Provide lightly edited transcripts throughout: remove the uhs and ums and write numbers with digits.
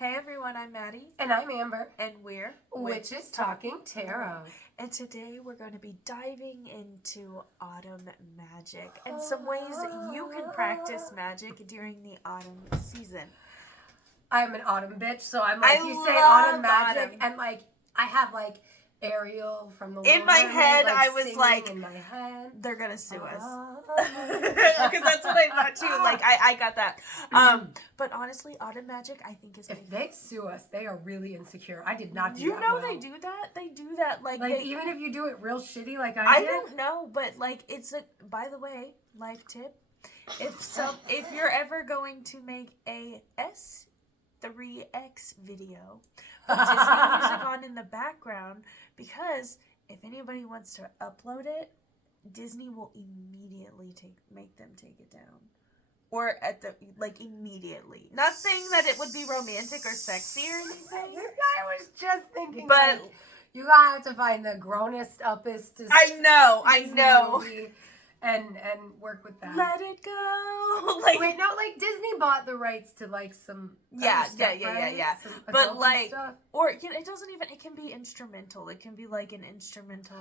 Hey everyone, I'm Maddie. And I'm Amber. And we're Witches Talking Tarot. And today we're going to be diving into autumn magic and some ways you can practice magic during the autumn season. I'm an autumn bitch, so I'm like, you say love autumn magic, autumn. and like, I have like Ariel from the In my head, I was like, in my head. They're going to sue us. Because that's what I thought too. Like, I got that. But honestly, autumn magic, I think is... If they sue us, they are really insecure. I did not do you that know well. they do that? They do that. Like even if you do it real shitty like I did? don't know, but like, it's a... By the way, life tip. If you're ever going to make a S3X video with Disney music on in the background, because if anybody wants to upload it, Disney will immediately make them take it down. Or immediately. Not saying that it would be romantic or sexy or anything. I was just thinking, but like, you gotta have to find the grownest, uppest. I know. And work with that. Let it go. Wait, no, Disney bought the rights to some yeah. Some but stuff. Or it doesn't even. It can be instrumental. It can be like an instrumental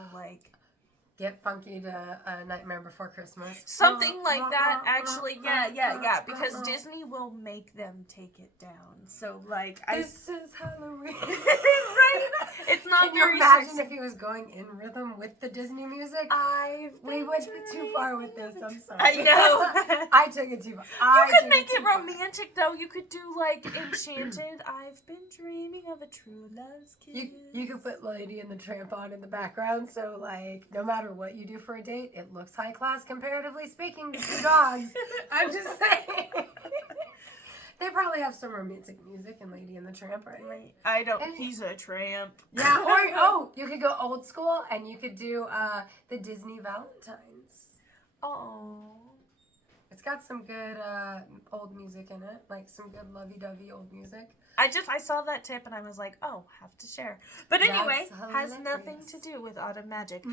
Get Funky to Nightmare Before Christmas. Something like that, actually. Yeah. Because Disney will make them take it down. So, This is Halloween. Right? It's not Can you imagine if he was going in rhythm with the Disney music? We went too far with this. I'm sorry. I know. I took it too far. You could make it romantic, though. You could do, Enchanted. I've been dreaming of a true love's kiss. You could put Lady and the Tramp on in the background, so, no matter what you do for a date, it looks high class comparatively speaking to two dogs. I'm just saying. They probably have some romantic music in Lady and the Tramp, right? I don't. He's a tramp. Yeah. Or you could go old school and you could do the Disney Valentines. Oh. It's got some good old music in it, some good lovey-dovey old music. I saw that tip and I was like, oh, have to share. But anyway, has nothing to do with autumn magic.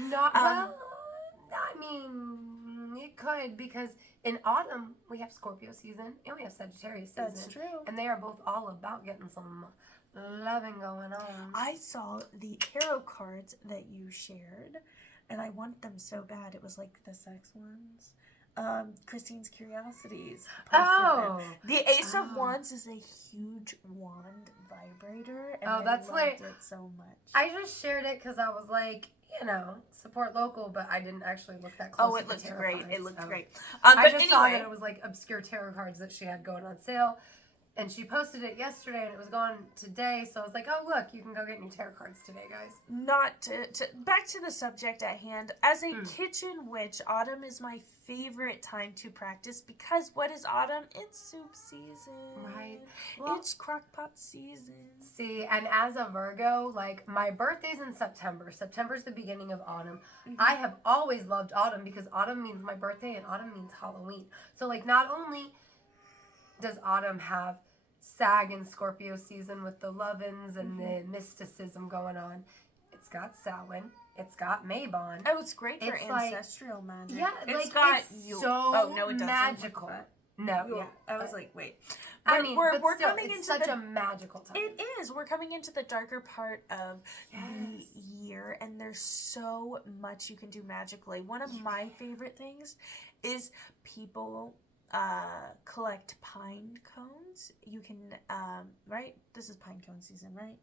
It could, because in autumn we have Scorpio season and we have Sagittarius season. That's true. And they are both all about getting some loving going on. I saw the tarot cards that you shared and I want them so bad. It was the sex ones. Christine's Curiosities. Oh. The Ace of Wands is a huge wand vibrator. And that's I loved it so much. I just shared it because I was like, support local, but I didn't actually look that close. Oh, it looked great. Cards, it looked great. I just saw that it was obscure tarot cards that she had going on sale. And she posted it yesterday, and it was gone today. So I was like, "Oh, look, you can go get new tarot cards today, guys." Back to the subject at hand. As a kitchen witch, autumn is my favorite time to practice because what is autumn? It's soup season, right? Well, it's crockpot season. See, and as a Virgo, my birthday's in September. September's the beginning of autumn. Mm-hmm. I have always loved autumn because autumn means my birthday, and autumn means Halloween. So not only does autumn have Sag and Scorpio season with the love-ins and the mysticism going on, it's got Samhain, it's got Mabon. Oh, it's great for ancestral magic. Yeah, it's got so it doesn't. magical. No, yeah. I was like, wait. We're coming into such a magical time. It is. We're coming into the darker part of the year, and there's so much you can do magically. One of my favorite things is people collect pine cones. You can right, this is pine cone season, right?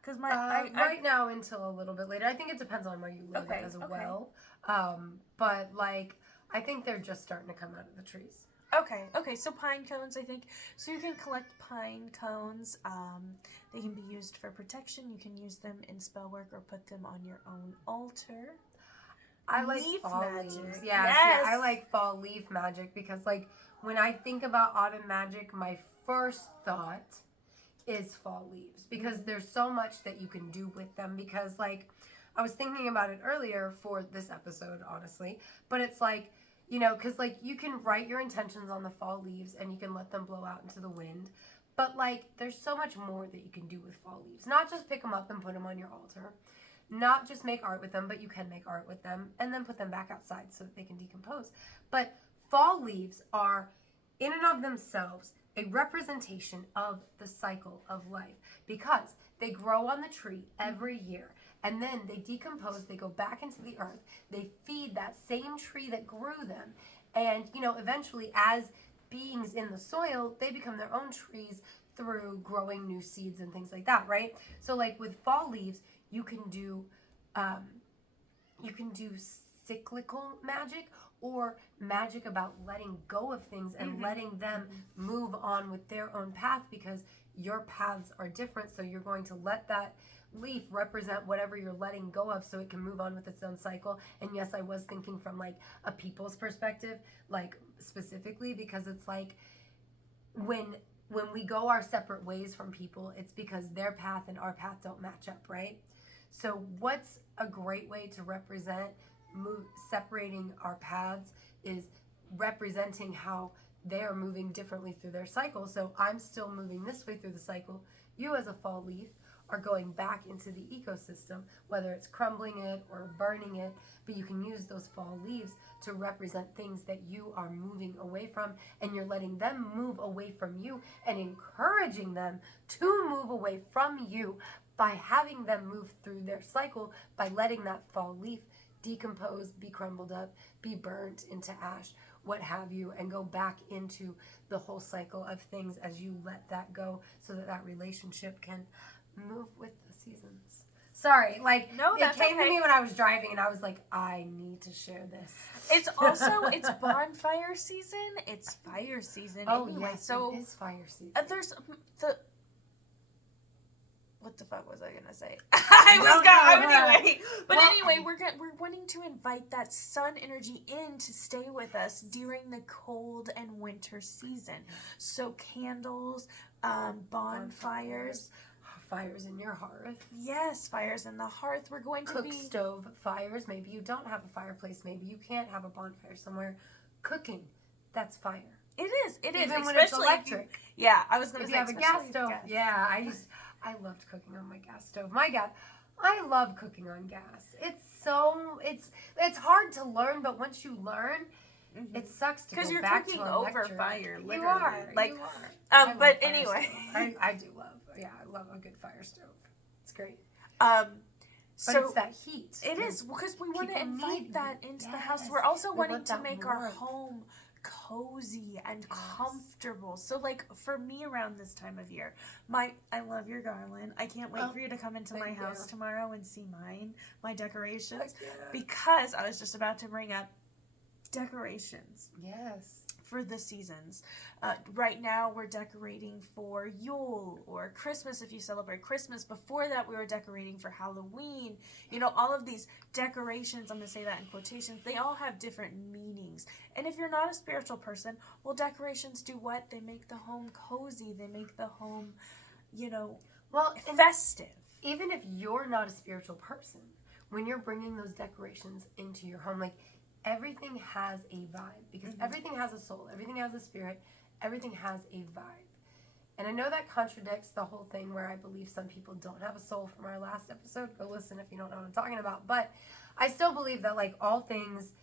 Because right now until a little bit later. I think it depends on where you live as well. But I think they're just starting to come out of the trees. Okay, so pine cones, I think. So you can collect pine cones. They can be used for protection. You can use them in spell work or put them on your own altar. I like fall magic. Leaves. Yeah, yes. See, I like fall leaf magic because, when I think about autumn magic, my first thought is fall leaves because there's so much that you can do with them. Because, I was thinking about it earlier for this episode, honestly, but it's because you can write your intentions on the fall leaves and you can let them blow out into the wind. But, there's so much more that you can do with fall leaves. Not just pick them up and put them on your altar. Not just make art with them, but you can make art with them and then put them back outside so that they can decompose. But fall leaves are, in and of themselves, a representation of the cycle of life, because they grow on the tree every year, and then they decompose, they go back into the earth, they feed that same tree that grew them, and eventually, as beings in the soil, they become their own trees through growing new seeds and things like that, right? So like with fall leaves, you can do cyclical magic, or magic about letting go of things and letting them move on with their own path, because your paths are different. So you're going to let that leaf represent whatever you're letting go of, so it can move on with its own cycle. And yes, I was thinking from like a people's perspective, like specifically, because it's like when we go our separate ways from people, it's because their path and our path don't match up, right? So what's a great way to represent separating our paths is representing how they are moving differently through their cycle. So I'm still moving this way through the cycle. You as a fall leaf are going back into the ecosystem, whether it's crumbling it or burning it, but you can use those fall leaves to represent things that you are moving away from, and you're letting them move away from you and encouraging them to move away from you by having them move through their cycle, by letting that fall leaf decompose, be crumbled up, be burnt into ash, what have you, and go back into the whole cycle of things as you let that go, so that that relationship can move with the seasons. Sorry, like, no, it came to me when I was driving, and I was like, I need to share this. It's also, it's bonfire season. It's fire season. Oh, anyway. yes, So it is fire season. There's what the fuck was I gonna say? Anyway. But anyway, we're wanting to invite that sun energy in to stay with us during the cold and winter season. So candles, bonfires. Fires in your hearth. Yes, fires in the hearth. We're going to cook stove fires. Maybe you don't have a fireplace. Maybe you can't have a bonfire somewhere. Cooking, that's fire. It is. Even when it's electric. I was gonna say. If you have a gas stove. Gas. Yeah, I loved cooking on my gas stove. I love cooking on gas. It's hard to learn, but once you learn, it sucks to go you're back cooking to over fire. Literally. You are. Like, you are. But anyway, I do love. Yeah, I love a good fire stove. It's great. But it's that heat. It is, because we want to invite that into the house. Yes. We're also We wanting want to that make our warmth. home cozy and comfortable. So like for me around this time of year, I love your garland. I can't wait for you to come into my house tomorrow and see my decorations, because I was just about to bring up decorations. Yes. For the seasons. Right now we're decorating for Yule or Christmas if you celebrate Christmas. Before that we were decorating for Halloween. All of these decorations, I'm going to say that in quotations, they all have different meanings. And if you're not a spiritual person, well, decorations do what? They make the home cozy. They make the home, festive. Even if you're not a spiritual person, when you're bringing those decorations into your home, like, everything has a vibe, because everything has a soul, everything has a spirit, everything has a vibe. And I know that contradicts the whole thing where I believe some people don't have a soul from our last episode. Go listen if you don't know what I'm talking about. But I still believe that, like, all things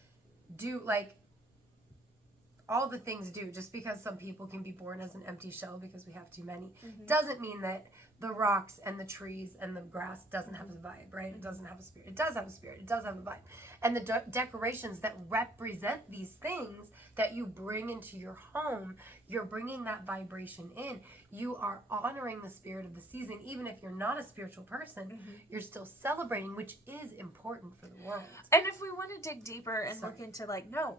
do, like, all the things do. Just because some people can be born as an empty shell because we have too many, doesn't mean that the rocks and the trees and the grass doesn't have a vibe, right? It doesn't have a spirit. It does have a spirit. It does have a vibe. And the decorations that represent these things that you bring into your home, you're bringing that vibration in. You are honoring the spirit of the season. Even if you're not a spiritual person, you're still celebrating, which is important for the world. And if we want to dig deeper and look into,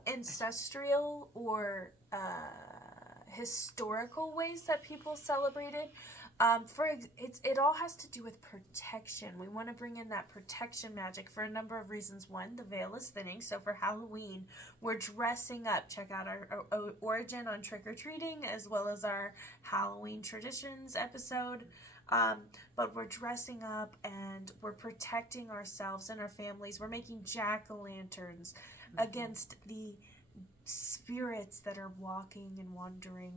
ancestral or historical ways that people celebrated, it all has to do with protection. We want to bring in that protection magic for a number of reasons. One, the veil is thinning. So for Halloween, we're dressing up. Check out our origin on trick-or-treating, as well as our Halloween traditions episode. But we're dressing up and we're protecting ourselves and our families. We're making jack-o'-lanterns against the spirits that are walking and wandering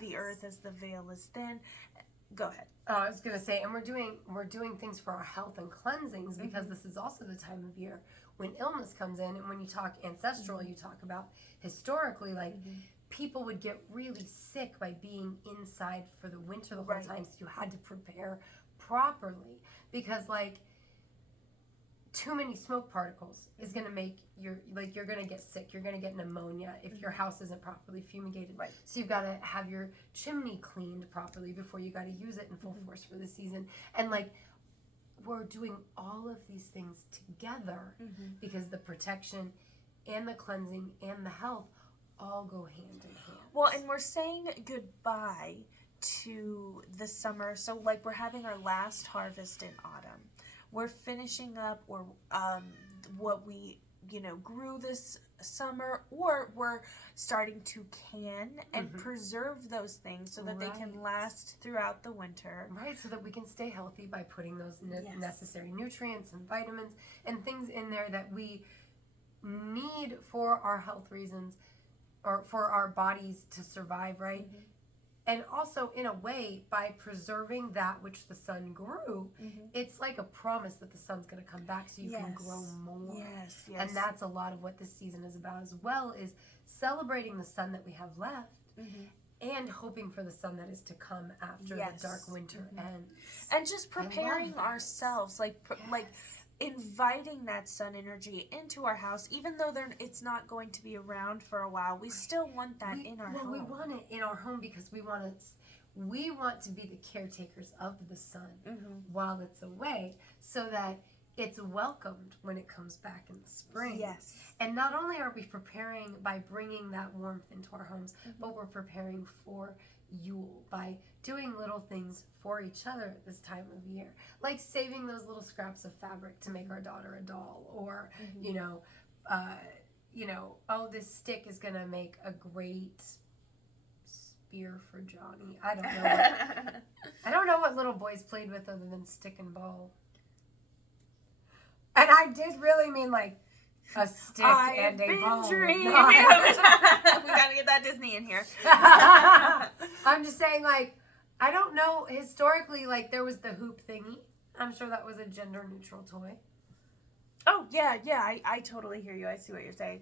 the earth as the veil is thin. Go ahead. I was gonna say, and we're doing things for our health and cleansings, because this is also the time of year when illness comes in. And when you talk ancestral, you talk about historically, like, people would get really sick by being inside for the winter the whole Right. time. So you had to prepare properly because like too many smoke particles is going to make you're going to get sick. You're going to get pneumonia if your house isn't properly fumigated. Right. So you've got to have your chimney cleaned properly before you got to use it in full force for the season. And like we're doing all of these things together because the protection and the cleansing and the health all go hand in hand. Well, and we're saying goodbye to the summer. So like we're having our last harvest in autumn. We're finishing up or what we, grew this summer, or we're starting to can and preserve those things so that they can last throughout the winter. Right, so that we can stay healthy by putting those Yes. necessary nutrients and vitamins and things in there that we need for our health reasons or for our bodies to survive, right? And also, in a way, by preserving that which the sun grew, it's like a promise that the sun's going to come back so you can grow more. Yes, yes. And that's a lot of what this season is about as well, is celebrating the sun that we have left and hoping for the sun that is to come after the dark winter ends. And just preparing that. ourselves, like inviting that sun energy into our house, even though it's not going to be around for a while. We still want that in our home. We want it in our home because we want to be the caretakers of the sun while it's away, so that it's welcomed when it comes back in the spring. Yes. And not only are we preparing by bringing that warmth into our homes, but we're preparing for Yule by doing little things for each other at this time of year, like saving those little scraps of fabric to make our daughter a doll, or oh, this stick is gonna make a great spear for Johnny. I don't know. I don't know what little boys played with other than stick and ball. And I did really mean like a stick and a ball. We gotta get that Disney in here. I'm just saying, like, I don't know, historically, like, there was the hoop thingy. I'm sure that was a gender-neutral toy. Oh, yeah, I totally hear you. I see what you're saying.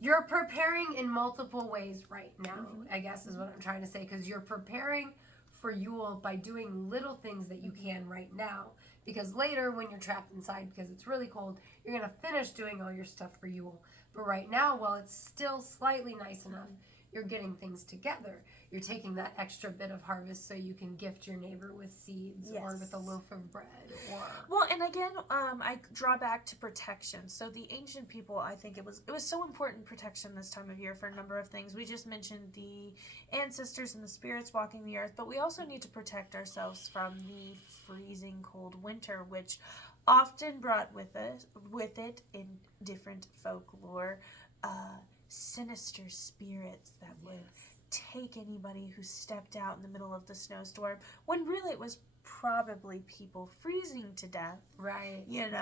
You're preparing in multiple ways right now, I guess is what I'm trying to say, because you're preparing for Yule by doing little things that you can right now, because later when you're trapped inside because it's really cold, you're going to finish doing all your stuff for Yule. But right now, while it's still slightly nice enough, you're getting things together. You're taking that extra bit of harvest so you can gift your neighbor with seeds or with a loaf of bread. Well, and again, I draw back to protection. So the ancient people, I think it was so important, protection this time of year, for a number of things. We just mentioned the ancestors and the spirits walking the earth, but we also need to protect ourselves from the freezing cold winter, which often brought with it in different folklore, sinister spirits that would take anybody who stepped out in the middle of the snowstorm, when really it was probably people freezing to death. Right. And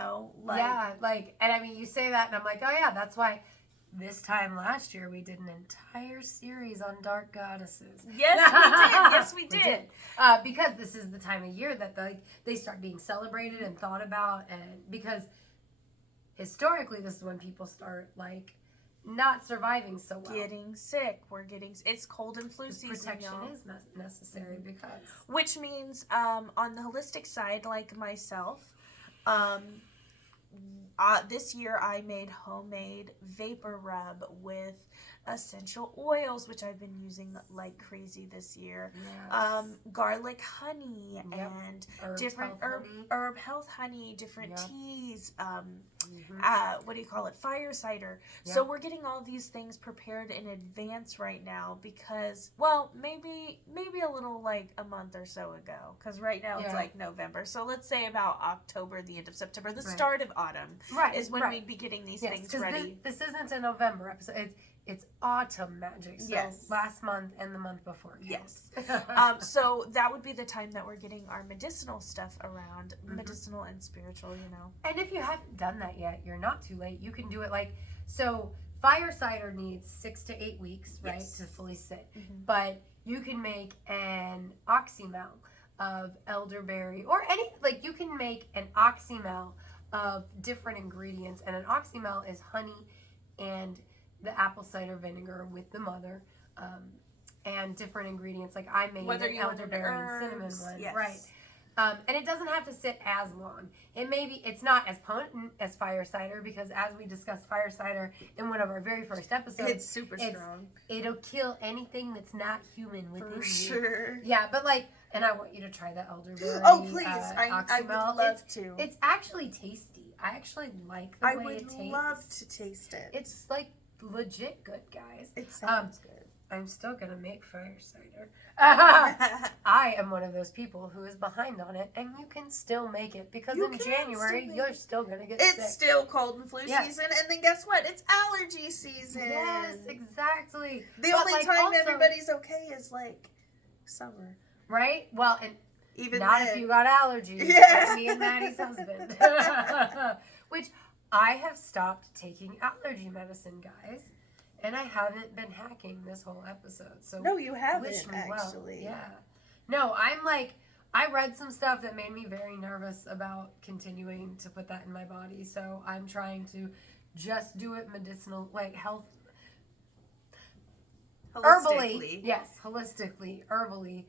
I mean, you say that and I'm like, oh yeah, that's why this time last year we did an entire series on dark goddesses. Yes, we did. Because this is the time of year that they start being celebrated and thought about, and because historically this is when people start not surviving so well. Getting sick. It's cold and flu season. Protection is necessary because. Which means, on the holistic side, like myself, this year I made homemade vapor rub with essential oils, which I've been using like crazy this year. Yes. Garlic honey and different herb health honey, different teas. What do you call it? Fire cider. Yep. So we're getting all these things prepared in advance right now because, well, maybe a little like a month or so ago, because right now it's like November. So let's say about October, the end of September, the start of autumn is when we'd be getting these things ready. This isn't a November episode. It's autumn magic. So last month and the month before. Yes. So that would be the time that we're getting our medicinal stuff around, medicinal and spiritual, And if you haven't done that yet, you're not too late. You can do it so fire cider needs 6 to 8 weeks, right, to fully sit. But you can make an oxymel of elderberry or you can make an oxymel of different ingredients. And an oxymel is honey and the apple cider vinegar with the mother, and different ingredients. Like I made Whether an you want elderberry and cinnamon herbs, one, yes. right? And it doesn't have to sit as long. It's not as potent as fire cider, because as we discussed fire cider in one of our very first episodes, It's super strong. It'll kill anything that's not human within For you. sure. Yeah, but like, and I want you to try the elderberry. Oh, please. I would oxymel. love to. It's actually tasty. I actually like the way it tastes. I would love to taste it. It's like legit good, guys. It sounds good. I'm still gonna make fire cider. I am one of those people who is behind on it, and you can still make it, because in January you're still gonna get sick. It's still cold and flu season, and then guess what? It's allergy season. Yes, exactly. The only time everybody's okay is like summer, right? Well, and even not then. if you got allergies. Yeah. Like me and Maddie's husband. Which I have stopped taking allergy medicine, guys. And I haven't been hacking this whole episode. So no, you haven't, wish me actually. Well. Yeah. No, I read some stuff that made me very nervous about continuing to put that in my body. So I'm trying to just do it medicinal, like herbally. Yes, holistically, herbally,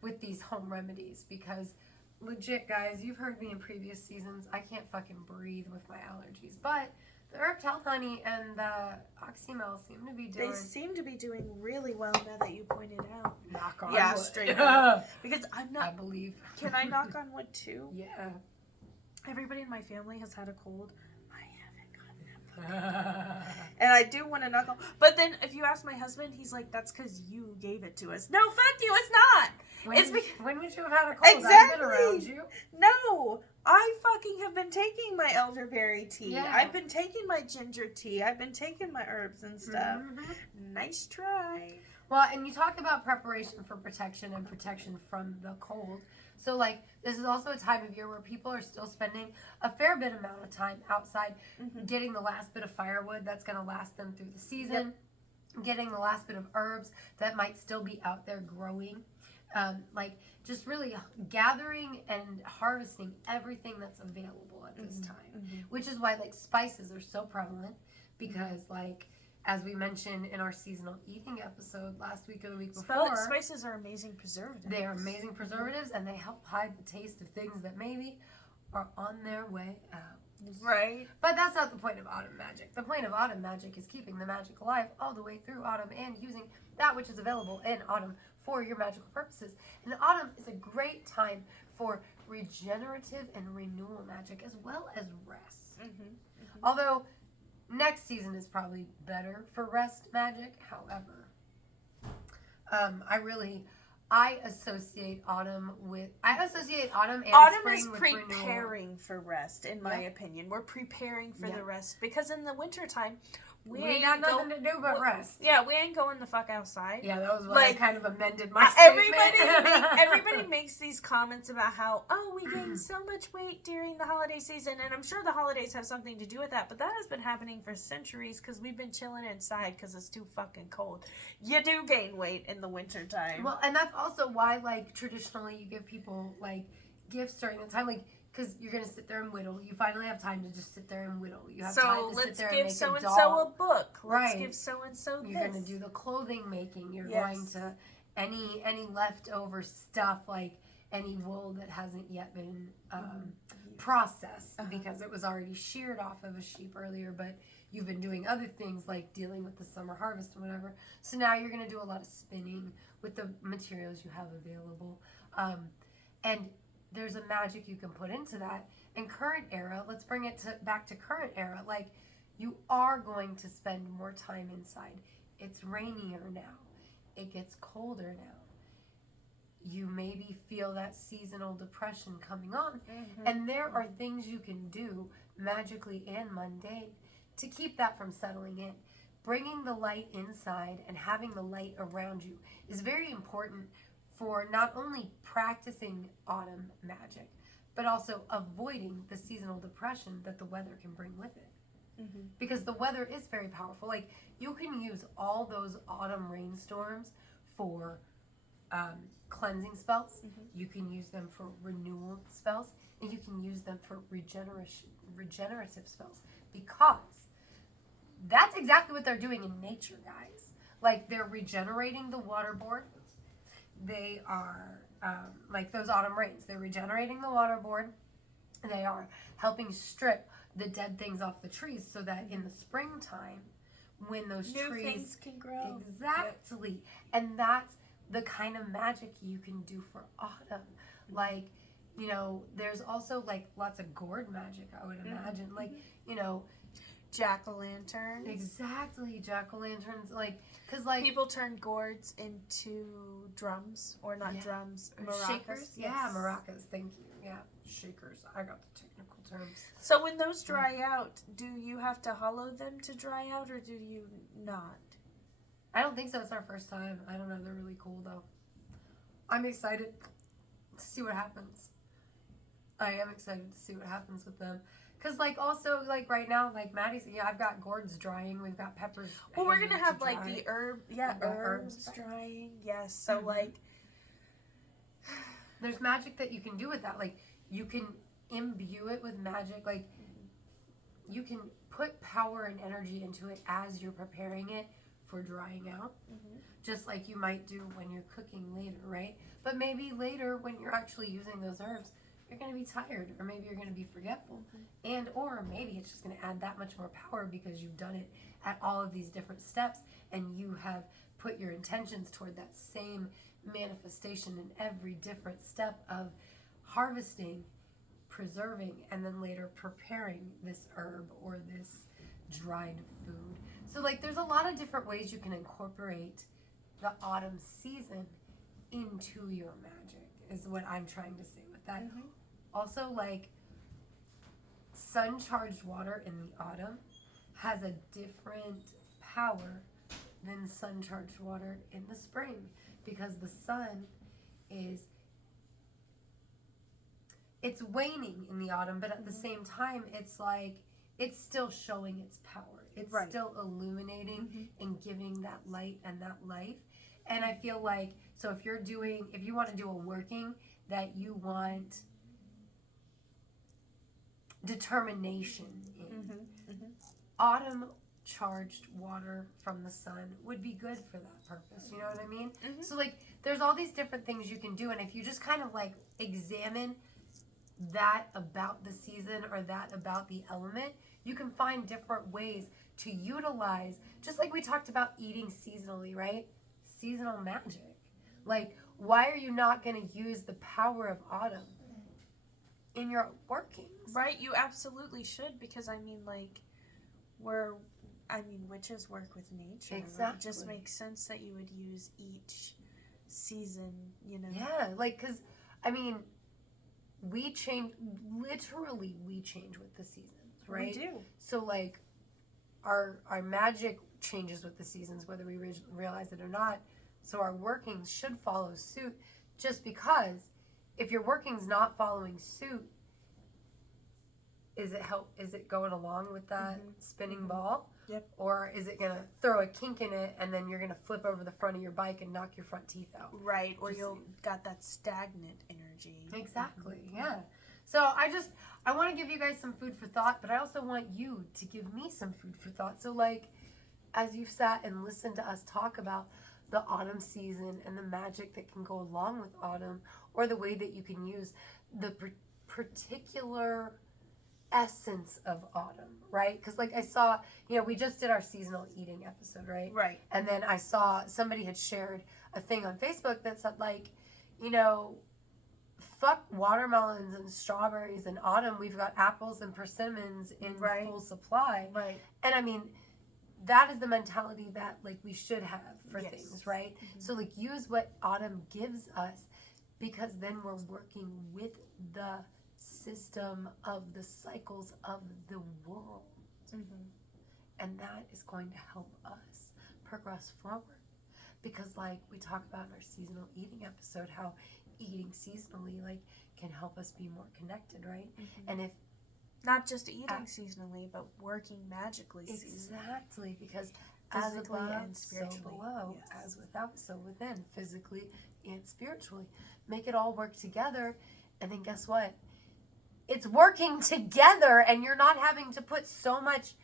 with these home remedies, because legit, guys, you've heard me in previous seasons, I can't fucking breathe with my allergies. But the Herb Health Honey and the Oxymel seem to be doing... They seem to be doing really well now that you pointed out. Knock on wood. Straight up. Because I'm not... I believe. Can I knock on wood too? Yeah. Everybody in my family has had a cold. And I do want to knock on, but then if you ask my husband, he's like, "That's because you gave it to us." No, fuck you, it's not. When would you have had a cold? Exactly. I've been around you. No, I fucking have been taking my elderberry tea. Yeah. I've been taking my ginger tea. I've been taking my herbs and stuff. Mm-hmm. Nice try. Well, and you talk about preparation for protection and protection from the cold. So, like, this is also a time of year where people are still spending a fair bit amount of time outside, getting the last bit of firewood that's going to last them through the season, getting the last bit of herbs that might still be out there growing. Like, just really gathering and harvesting everything that's available at this time. Which is why, like, spices are so prevalent, because, like, as we mentioned in our seasonal eating episode last week or the week before, spices are amazing preservatives. They are amazing preservatives, and they help hide the taste of things that maybe are on their way out. Right. But that's not the point of autumn magic. The point of autumn magic is keeping the magic alive all the way through autumn and using that which is available in autumn for your magical purposes. And autumn is a great time for regenerative and renewal magic, as well as rest. Although next season is probably better for rest magic. However, I associate autumn and spring with renewal. Preparing for rest, in my opinion. We're preparing for the rest, because in the wintertime, we ain't got nothing to do but rest. Yeah, we ain't going the fuck outside. Yeah, that was why I kind of amended my statement. Everybody makes these comments about how, we gained so much weight during the holiday season, and I'm sure the holidays have something to do with that, but that has been happening for centuries, because we've been chilling inside because it's too fucking cold. You do gain weight in the wintertime. Well, and that's also why, like, traditionally you give people, like, gifts during the time, like, because you're going to sit there and whittle. You finally have time to just sit there and whittle. You have time to sit there and make a doll. So let's give so-and-so a book. Right. Let's give so-and-so this. You're going to do the clothing making. You're going to any leftover stuff, like any wool that hasn't yet been processed because it was already sheared off of a sheep earlier, but you've been doing other things like dealing with the summer harvest and whatever. So now you're going to do a lot of spinning with the materials you have available. And there's a magic you can put into that. In current era, let's bring it back to current era. Like, you are going to spend more time inside. It's rainier now. It gets colder now. You maybe feel that seasonal depression coming on. And there are things you can do, magically and mundane, to keep that from settling in. Bringing the light inside and having the light around you is very important for not only practicing autumn magic, but also avoiding the seasonal depression that the weather can bring with it. Because the weather is very powerful. Like, you can use all those autumn rainstorms for cleansing spells. You can use them for renewal spells, and you can use them for regenerative spells, because That's exactly what they're doing in nature, guys. Like, they're regenerating the waterboard. They are, like those autumn rains, they're regenerating the waterboard. They are helping strip the dead things off the trees so that in the springtime, when those New trees things can grow. exactly, and that's the kind of magic you can do for autumn. Like, you know, there's also like lots of gourd magic, I would imagine. Like, you know, jack-o'-lanterns. exactly, jack-o'-lanterns. Like, because like people turn gourds into drums, or not drums, maracas. Shakers. Yeah, maracas. Thank you. Yeah, shakers. I got the technical terms. So when those dry out, do you have to hollow them to dry out, or do you not? I don't think so. It's our first time. I don't know. They're really cool though. I'm excited to see what happens. I am excited to see what happens with them. Cause like also like right now, like Maddie's, I've got gourds drying. We've got peppers. Well, we're gonna have like dry. the herb, herbs drying. Yes, so like there's magic that you can do with that. Like you can imbue it with magic. Like you can put power and energy into it as you're preparing it for drying out. Just like you might do when you're cooking later, right? But maybe later when you're actually using those herbs, you're going to be tired, or maybe you're going to be forgetful, and or maybe it's just going to add that much more power because you've done it at all of these different steps and you have put your intentions toward that same manifestation in every different step of harvesting, preserving, and then later preparing this herb or this dried food. So like there's a lot of different ways you can incorporate the autumn season into your magic, is what I'm trying to say with that. Also, like, sun-charged water in the autumn has a different power than sun-charged water in the spring, because the sun it's waning in the autumn, but at the same time, it's like, it's still showing its power. It's still illuminating and giving that light and that life. And I feel like, so if you want to do a working that you want determination in, autumn charged water from the sun would be good for that purpose. You know what I mean? So like there's all these different things you can do, and if you just kind of like examine that about the season or that about the element, you can find different ways to utilize, just like we talked about eating seasonally, right? Seasonal magic. Like, why are you not going to use the power of autumn in your workings? Right, you absolutely should, because I mean, like, witches work with nature. Exactly. It just makes sense that you would use each season, you know? Yeah, like, because, I mean, we change with the seasons, right? We do. So, like, our magic changes with the seasons, whether we realize it or not. So our workings should follow suit, just because if your working's not following suit, is it going along with that spinning ball? Yep. Or is it gonna throw a kink in it and then you're gonna flip over the front of your bike and knock your front teeth out? Right, or you'll got that stagnant energy. Exactly, yeah. So I want to give you guys some food for thought, but I also want you to give me some food for thought. So like, as you've sat and listened to us talk about the autumn season and the magic that can go along with autumn, or the way that you can use the particular essence of autumn, right? Because like I saw, we just did our seasonal eating episode, right? Right. And then I saw somebody had shared a thing on Facebook that said like, fuck watermelons and strawberries in autumn. We've got apples and persimmons in full supply. Right. And I mean, that is the mentality that like we should have for things, right? So like use what autumn gives us, because then we're working with the system of the cycles of the world. And that is going to help us progress forward. Because like we talk about in our seasonal eating episode, how eating seasonally like can help us be more connected, right? And if not just eating seasonally, but working magically seasonally. Exactly, because physically as above, and spiritually, so below, as without, so within, physically and spiritually. Make it all work together, and then guess what? It's working together, and you're not having to put so much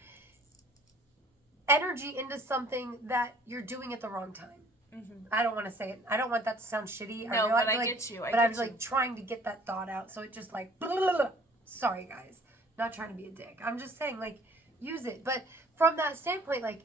energy into something that you're doing at the wrong time. Mm-hmm. I don't want to say it. I don't want that to sound shitty. No, but I get you. But I was like trying to get that thought out, so it just like. Blah, blah, blah. Sorry, guys. Not trying to be a dick. I'm just saying, like, use it. But from that standpoint, like,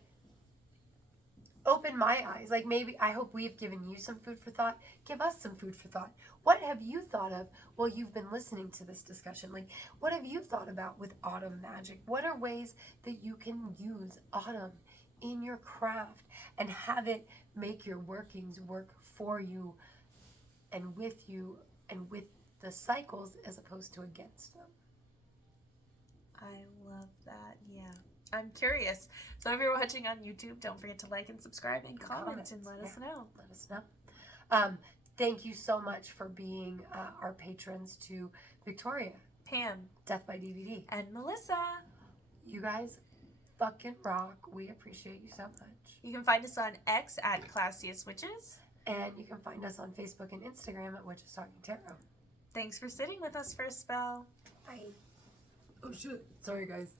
open my eyes. Like, maybe I hope we've given you some food for thought. Give us some food for thought. What have you thought of while you've been listening to this discussion? Like, what have you thought about with autumn magic? What are ways that you can use autumn in your craft and have it make your workings work for you and with the cycles as opposed to against them? I love that. Yeah. I'm curious. So if you're watching on YouTube, don't forget to like and subscribe and comment and let us know. Let us know. Thank you so much for being our patrons to Victoria, Pam, Death by DVD, and Melissa. You guys fucking rock. We appreciate you so much. You can find us on X at Classiest Witches. And you can find us on Facebook and Instagram at Witches Talking Tarot. Thanks for sitting with us for a spell. Bye. Oh shit. Sorry guys.